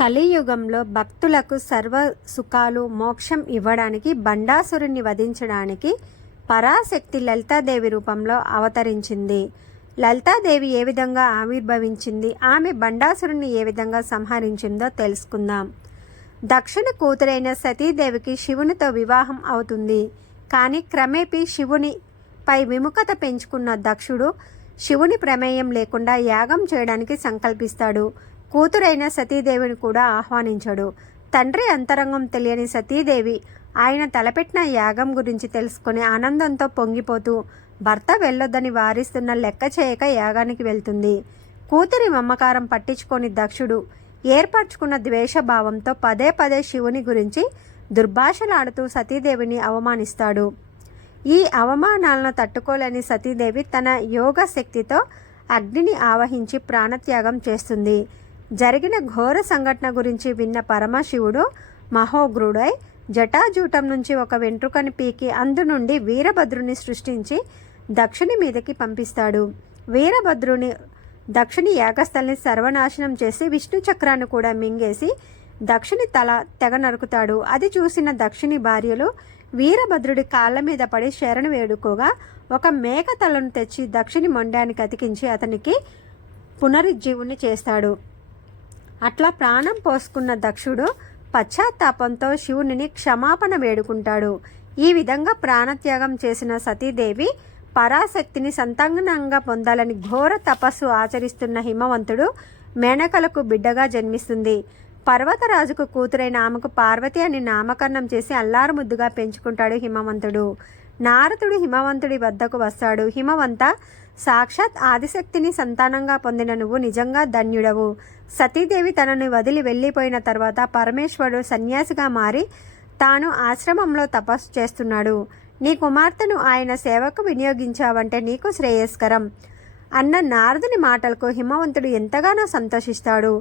కలియుగంలో భక్తులకు సర్వ సుఖాలు మోక్షం ఇవ్వడానికి బండాసురుని వధించడానికి పరాశక్తి లలితాదేవి రూపంలో అవతరించింది. లలితాదేవి ఏ విధంగా ఆవిర్భవించింది, ఆమె బండాసురుని ఏ విధంగా సంహరించిందో తెలుసుకుందాం. దక్షుని కూతురైన సతీదేవికి శివునితో వివాహం అవుతుంది. కానీ క్రమేపీ శివునిపై విముఖత పెంచుకున్న దక్షుడు శివుని ప్రమేయం లేకుండా యాగం చేయడానికి సంకల్పిస్తాడు. కూతురైన సతీదేవిని కూడా ఆహ్వానించాడు. తండ్రి అంతరంగం తెలియని సతీదేవి ఆయన తలపెట్టిన యాగం గురించి తెలుసుకుని ఆనందంతో పొంగిపోతూ భర్త వెళ్ళొద్దని వారిస్తున్న లెక్క చేయక యాగానికి వెళ్తుంది. కూతురి మమకారం పట్టించుకొని దక్షుడు ఏర్పరచుకున్న ద్వేషభావంతో పదే పదే శివుని గురించి దుర్భాషలాడుతూ సతీదేవిని అవమానిస్తాడు. ఈ అవమానాలను తట్టుకోలేని సతీదేవి తన యోగ శక్తితో అగ్నిని ఆవహించి ప్రాణత్యాగం చేస్తుంది. జరిగిన ఘోర సంఘటన గురించి విన్న పరమశివుడు మహోగ్రుడై జటాజూటం నుంచి ఒక వెంట్రుకని పీకి అందు నుండి వీరభద్రుని సృష్టించి దక్షుని మీదకి పంపిస్తాడు. వీరభద్రుని దక్షుని యాగస్థల్ని సర్వనాశనం చేసి విష్ణు చక్రాన్ని కూడా మింగేసి దక్షుని తల తెగ నరుకుతాడు. అది చూసిన దక్షుని భార్యలు వీరభద్రుడి కాళ్ళ మీద పడి శరణు వేడుకోగా ఒక మేక తలను తెచ్చి దక్షుని మొండానికి అతికించి అతనికి పునరుజ్జీవుని చేస్తాడు. అట్లా ప్రాణం పోసుకున్న దక్షుడు పశ్చాత్తాపంతో శివునిని క్షమాపణ వేడుకుంటాడు. ఈ విధంగా ప్రాణత్యాగం చేసిన సతీదేవి పరాశక్తిని సంతానంగా పొందాలని ఘోర తపస్సు ఆచరిస్తున్న హిమవంతుడు మేనకలకు బిడ్డగా జన్మిస్తుంది. పర్వతరాజుకు కూతురైన ఆమెకు పార్వతి అని నామకరణం చేసి అల్లారు ముద్దుగా పెంచుకుంటాడు హిమవంతుడు. నారదుడు హిమవంతుడి వద్దకు వస్తాడు. హిమవంత, సాక్షాత్ ఆదిశక్తిని సంతానంగా పొందిన నువ్వు నిజంగా ధన్యుడవు. సతీదేవి తనను వదిలి వెళ్ళిపోయిన తర్వాత పరమేశ్వరుడు సన్యాసిగా మారి తాను ఆశ్రమంలో తపస్సు చేస్తున్నాడు. నీ కుమార్తెను ఆయన సేవకు వినియోగించావంటే నీకు శ్రేయస్కరం అన్న నారదుని మాటలకు హిమవంతుడు ఎంతగానో సంతోషిస్తాడు.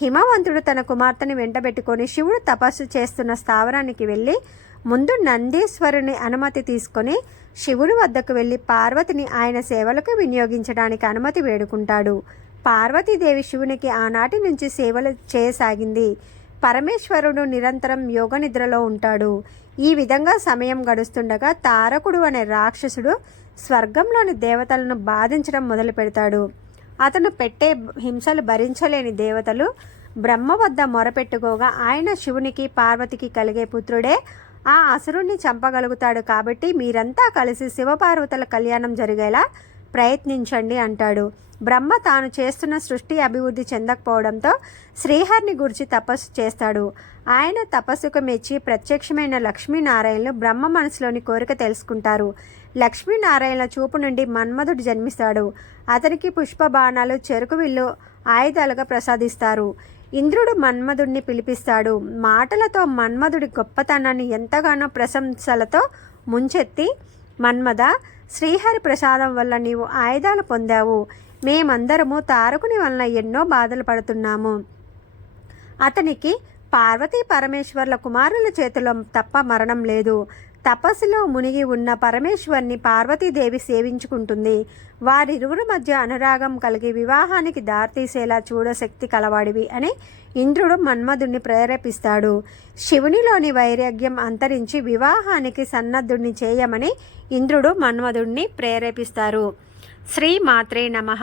హిమవంతుడు తన కుమార్తెని వెంటబెట్టుకొని శివుడు తపస్సు చేస్తున్న స్థావరానికి వెళ్ళి ముందు నందీశ్వరుని అనుమతి తీసుకొని శివుడి వద్దకు వెళ్ళి పార్వతిని ఆయన సేవలకు వినియోగించడానికి అనుమతి వేడుకుంటాడు. పార్వతీదేవి శివునికి ఆనాటి నుంచి సేవలు చేయసాగింది. పరమేశ్వరుడు నిరంతరం యోగ నిద్రలో ఉంటాడు. ఈ విధంగా సమయం గడుస్తుండగా తారకుడు అనే రాక్షసుడు స్వర్గంలోని దేవతలను బాధించడం మొదలు పెడతాడు. అతను పెట్టే హింసలు భరించలేని దేవతలు బ్రహ్మ వద్ద మొరపెట్టుకోగా ఆయన శివునికి పార్వతికి కలిగే పుత్రుడే ఆ అసురుణ్ణి చంపగలుగుతాడు. కాబట్టి మీరంతా కలిసి శివపార్వతుల కళ్యాణం జరిగేలా ప్రయత్నించండి అంటాడు. బ్రహ్మ తాను చేస్తున్న సృష్టి అభివృద్ధి చెందకపోవడంతో శ్రీహరిని గురించి తపస్సు చేస్తాడు. ఆయన తపస్సుకు మెచ్చి ప్రత్యక్షమైన లక్ష్మీనారాయణలు బ్రహ్మ మనసులోని కోరిక తెలుసుకుంటారు. లక్ష్మీనారాయణల చూపు నుండి మన్మధుడు జన్మిస్తాడు. అతనికి పుష్పబాణాలు, చెరుకు విల్లు ఆయుధాలుగా ప్రసాదిస్తారు. ఇంద్రుడు మన్మధుడిని పిలిపిస్తాడు. మాటలతో మన్మధుడి గొప్పతనాన్ని ఎంతగానో ప్రశంసలతో ముంచెత్తి, మన్మథ, శ్రీహరి ప్రసాదం వల్ల నీవు ఆయుధాలు పొందావు. మేమందరము తారకుని వలన ఎన్నో బాధలు పడుతున్నాము. అతనికి పార్వతీ పరమేశ్వర్ల కుమారుల చేతిలో తప్ప మరణం లేదు. తపస్సులో మునిగి ఉన్న పరమేశ్వర్ని పార్వతీదేవి సేవించుకుంటుంది. వారిరువురి మధ్య అనురాగం కలిగి వివాహానికి దారితీసేలా చూడశక్తి కలవాడివి అని ఇంద్రుడు మన్మధుడిని ప్రేరేపిస్తాడు. శివునిలోని వైరాగ్యం అంతరించి వివాహానికి సన్నద్ధుడిని చేయమని ఇంద్రుడు మన్మధుడిని ప్రేరేపిస్తారు. శ్రీ మాత్రే నమః.